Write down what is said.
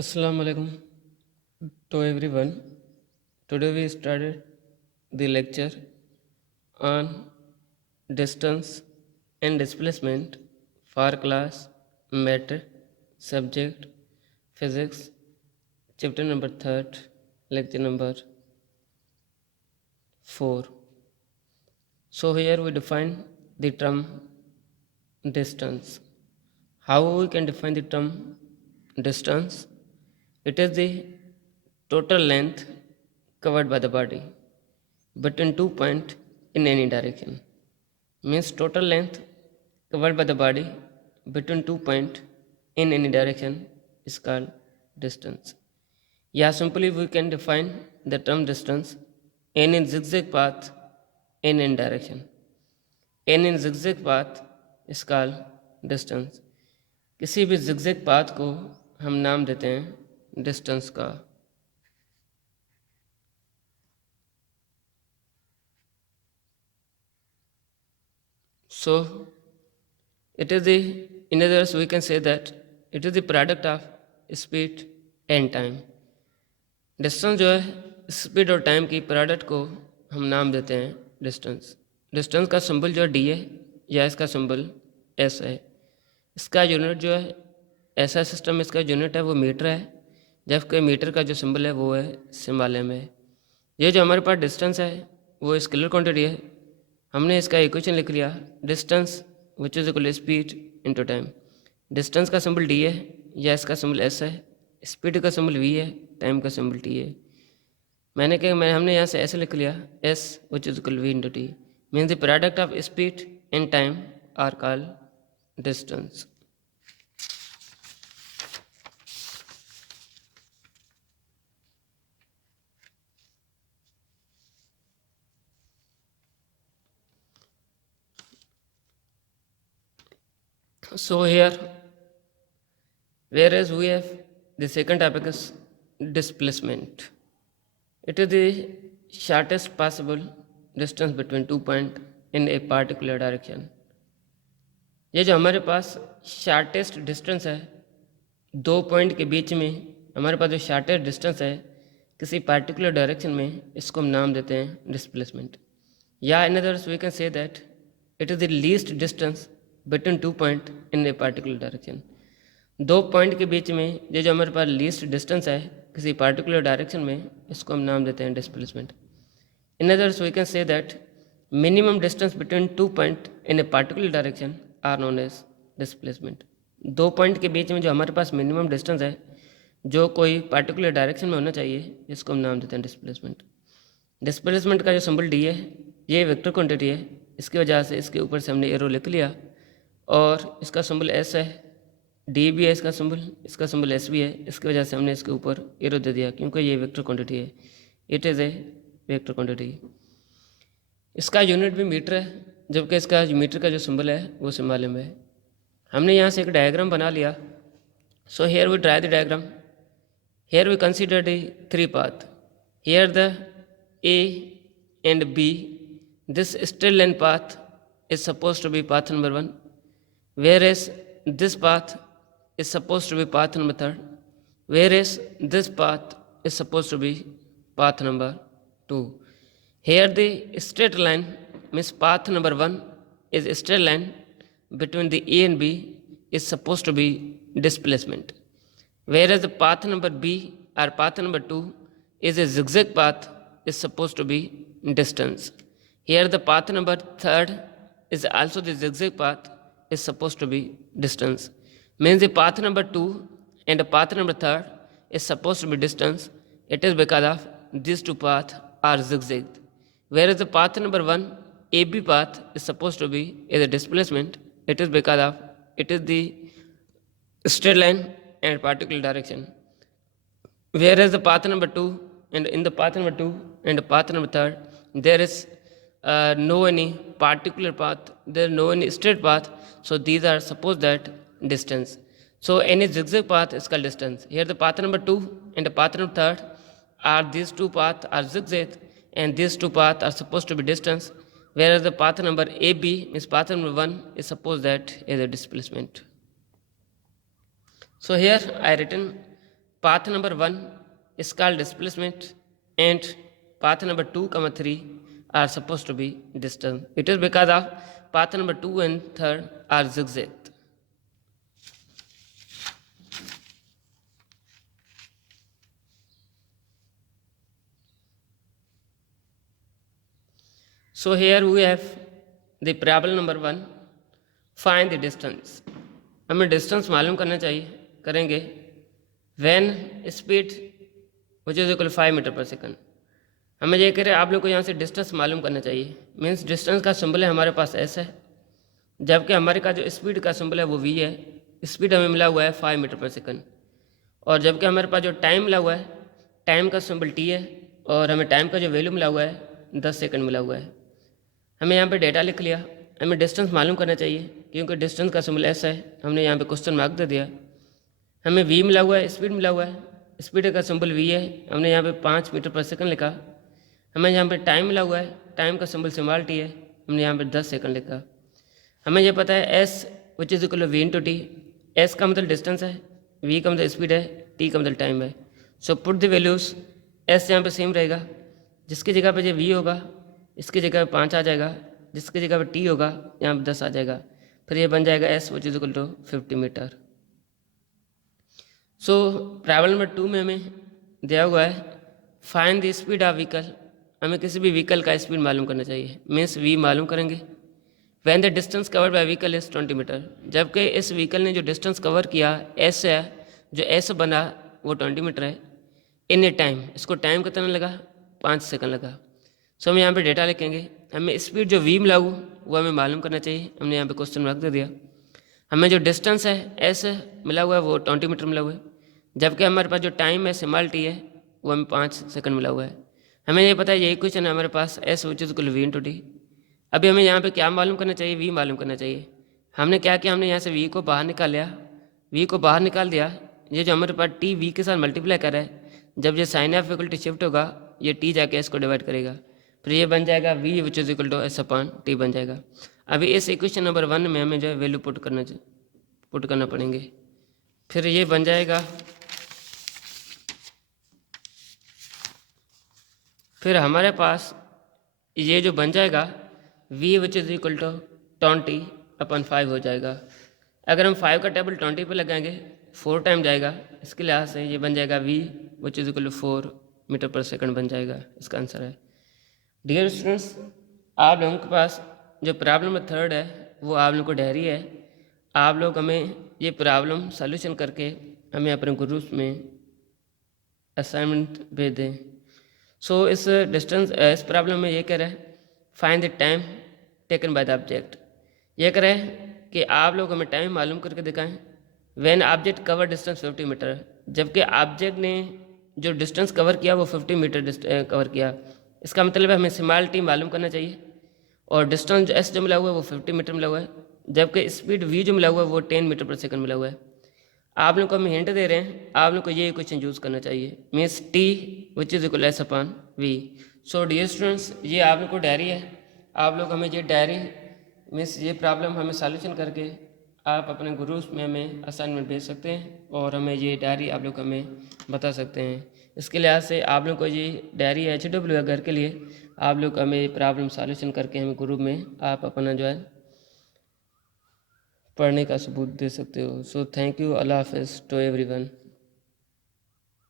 Assalamu alaikum to everyone. Today we started the lecture on distance and displacement for class matter subject physics chapter number 3rd lecture number 4. So here we define the term distance. How we can define the term distance? It is the total length covered by the body between 2 points in any direction. Means total length covered by the body between 2 points in any direction is called distance. Yeah, simply we can define the term distance any zigzag path in any direction. Any zigzag path is called distance. किसी भी zigzag path को हम नाम देते हैं distance का. So it is the, in other words, we can say that it is the product of speed and time. Distance जो है स्पीड और टाइम की प्रोडक्ट को हम नाम देते हैं डिस्टेंस. डिस्टेंस का सिंबल जो है डी है या इसका सिंबल एस है. इसका यूनिट जो है ऐसा सिस्टम में इसका यूनिट है वो मीटर है, जबकि मीटर का जो सिंबल है वो है सिम्बाले में. ये जो हमारे पास डिस्टेंस है वो स्केलर क्वांटिटी है. हमने इसका इक्वेशन लिख लिया distance which is equal speed into time. Distance का सिंबल डी है या इसका सिंबल एस है, स्पीड का सिंबल वी है, टाइम का सिंबल टी है. हमने यहाँ से ऐसे लिख लिया S which is equal V into T. Means the product of speed and time are called distance. So here, whereas we have the second topic is displacement. It is the shortest possible distance between 2 points in a particular direction. ये जो हमारे पास shortest distance है 2 point के बीच में, हमारे पास जो shortest distance है किसी पार्टिकुलर डायरेक्शन में, इसको हम नाम देते हैं डिस्प्लेसमेंट. या in other words we can say that it is the least distance between 2 point in a particular direction. 2 point के बीच में ये जो हमारे पास लीस्ट डिस्टेंस है किसी पार्टिकुलर डायरेक्शन में, इसको हम नाम देते हैं displacement. In other words we can say that minimum distance between 2 point in a particular direction are known as displacement. 2 point के बीच में जो हमारे पास मिनिमम डिस्टेंस है जो कोई पार्टिकुलर डायरेक्शन में होना चाहिए, इसको हम नाम देते हैं डिस्प्लेसमेंट. डिस्प्लेसमेंट का जो सिंबल डी है ये वेक्टर क्वांटिटी है, इसकी वजह से इसके ऊपर से हमने एरो लिख लिया. और इसका सिंबल एस है, डी भी है इसका सिंबल एस भी है, इसकी वजह से हमने इसके ऊपर एरो दे दिया क्योंकि ये वेक्टर क्वांटिटी है. It is a vector quantity. इसका यूनिट भी मीटर है, जबकि इसका मीटर का जो सिंबल है वो सिम्बाले में है. हमने यहाँ से एक डायग्राम बना लिया. So here we draw the diagram. Here we consider the 3 path. Here the A and B. This straight line path is supposed to be path number 1, whereas this path is supposed to be path number 3, whereas this path is supposed to be path number 2. Here the straight line means path number 1 is a straight line between the A and B is supposed to be displacement, whereas the path number B or path number 2 is a zigzag path is supposed to be distance. Here the path number 3rd is also the zigzag path is supposed to be distance. Means the path number 2 and the path number 3rd is supposed to be distance. It is because of these two paths are zigzag. Whereas the path number 1 AB path is supposed to be a displacement. It is because of it is the straight line and particular direction. Whereas the path number 2 and in the path number 2 and the path number 3rd there is no any particular path, there is no any straight path, so these are suppose that distance. So any zigzag path is called distance. Here the path number 2 and the path number 3rd are these two paths are zigzag and these two paths are supposed to be distance, whereas the path number AB means path number 1 is supposed that is a displacement. So here I written path number 1 is called displacement and path number 2, 3 are supposed to be distance. It is because of path number 2 and 3 are zigzag. So here we have the problem number 1, find the distance. हमें distance मालूम करना चाहिए, करेंगे when speed which is equal 5 metre per second. हमें ये कह रहे हैं आप लोग को यहाँ से डिस्टेंस मालूम करना चाहिए. मीन्स डिस्टेंस का सिंबल है हमारे पास s है, जबकि हमारे का जो स्पीड का सिंबल है वो v है. स्पीड हमें मिला हुआ है 5 मीटर पर सेकंड, और जबकि हमारे पास जो टाइम मिला हुआ है, टाइम का सिंबल t है, और हमें टाइम का जो वैल्यू मिला हुआ है 10 सेकंड मिला हुआ है. हमें यहाँ पे डेटा लिख लिया. हमें डिस्टेंस मालूम करना चाहिए क्योंकि डिस्टेंस का सिंबल s है. हमने यहाँ पे क्वेश्चन मार्क दे दिया. हमें v मिला हुआ है, स्पीड मिला हुआ है, स्पीड का सिंबल v है, हमने यहाँ पे 5 मीटर पर सेकंड लिखा. हमें यहाँ पे टाइम मिला हुआ है, टाइम का सिंबल स्मॉल t है, हमने यहाँ पे 10 सेकंड लिखा. हमें यह पता है s which is equal v into T. s का मतलब डिस्टेंस है, v का मतलब स्पीड है, t का मतलब टाइम है. So put the values. s यहाँ पे सेम रहेगा, जिसकी जगह पे ये v होगा इसकी जगह पे 5 आ जाएगा, जिसकी जगह पे t होगा यहाँ पे 10 आ जाएगा. फिर ये बन जाएगा s which is equal to 50 metre. So problem number 2 में हमें दिया हुआ है find the speed of vehicle. हमें किसी भी व्हीकल का स्पीड मालूम करना चाहिए. मीन्स v मालूम करेंगे. When the distance covered by vehicle is 20 metre. जबकि इस व्हीकल ने जो डिस्टेंस कवर किया s है, जो s बना वो 20 मीटर है. इन ए टाइम, इसको टाइम कितना लगा, 5 सेकंड लगा. सो हम यहाँ पे डेटा लिखेंगे. हमें स्पीड जो v मिला वो हमें मालूम करना चाहिए. हमने यहाँ पे क्वेश्चन मार्क दे दिया. हमें जो डिस्टेंस है s मिला हुआ है वो 20 मीटर मिला हुआ है, जबकि हमारे पास जो टाइम है स्मॉल t है वो हमें 5 सेकंड मिला हुआ है. हमें ये पता है यही क्वेश्चन है हमारे पास s which is equal v into T. अभी हमें यहाँ पे क्या मालूम करना चाहिए, v मालूम करना चाहिए. हमने क्या किया, हमने यहाँ से v को बाहर निकाल लिया. v को बाहर निकाल दिया. ये जो हमारे पास t v के साथ मल्टीप्लाई कर रहा है, जब ये sign of equal to shift होगा ये t जाके s को डिवाइड करेगा. फिर ये बन जाएगा v which is equal to s upon t बन जाएगा. अभी इस इक्वेशन नंबर 1 में हमें जो है वैल्यू पुट करना पड़ेंगे. फिर ये बन जाएगा, फिर हमारे पास ये जो बन जाएगा v which is equal to 20 upon 5 हो जाएगा. अगर हम 5 का टेबल 20 पे लगाएंगे 4 टाइम जाएगा, इसके लिहाज से ये बन जाएगा v which is equal to 4 metre per second बन जाएगा. इसका आंसर है. डियर स्टूडेंट्स, आप लोगों के पास जो प्रॉब्लम नंबर 3 है वो आप लोगों को डायरी है. आप लोग हमें ये प्रॉब्लम सॉल्यूशन करके हमें अपने ग्रुप्स में असाइनमेंट भेज दें. सो इस प्रॉब्लम में ये कह रहा है find the time taken by the object. ये कह रहा है कि आप लोग हमें टाइम मालूम करके दिखाएं when object cover distance 50 metre. जबकि ऑब्जेक्ट ने जो डिस्टेंस कवर किया वो 50 मीटर कवर किया. इसका मतलब है हमें स्मॉल t मालूम करना चाहिए, और डिस्टेंस जो s जो मिला हुआ है वो 50 मीटर मिला हुआ है, जबकि स्पीड v जो मिला हुआ है वो 10 मीटर पर सेकंड मिला हुआ है. आप लोग को हम हिंट दे रहे हैं, आप लोग को ये क्वेश्चन यूज़ करना चाहिए. Means t which is equal s upon v. So dear students, ये आप लोग को डायरी है. आप लोग हमें ये डायरी मीन्स ये प्रॉब्लम हमें सॉल्यूशन करके आप अपने ग्रुप्स में हमें असाइनमेंट भेज सकते हैं, और हमें ये डायरी आप लोग हमें बता सकते हैं. इसके लिहाज से आप लोग को ये डायरी HW है घर के लिए. आप लोग हमें प्रॉब्लम सॉल्यूशन करके हमें ग्रुप में आप अपना जो है पढ़ने का सबूत दे सकते हो. So thank you. अल्लाह हाफ़िज़ टू एवरीवन.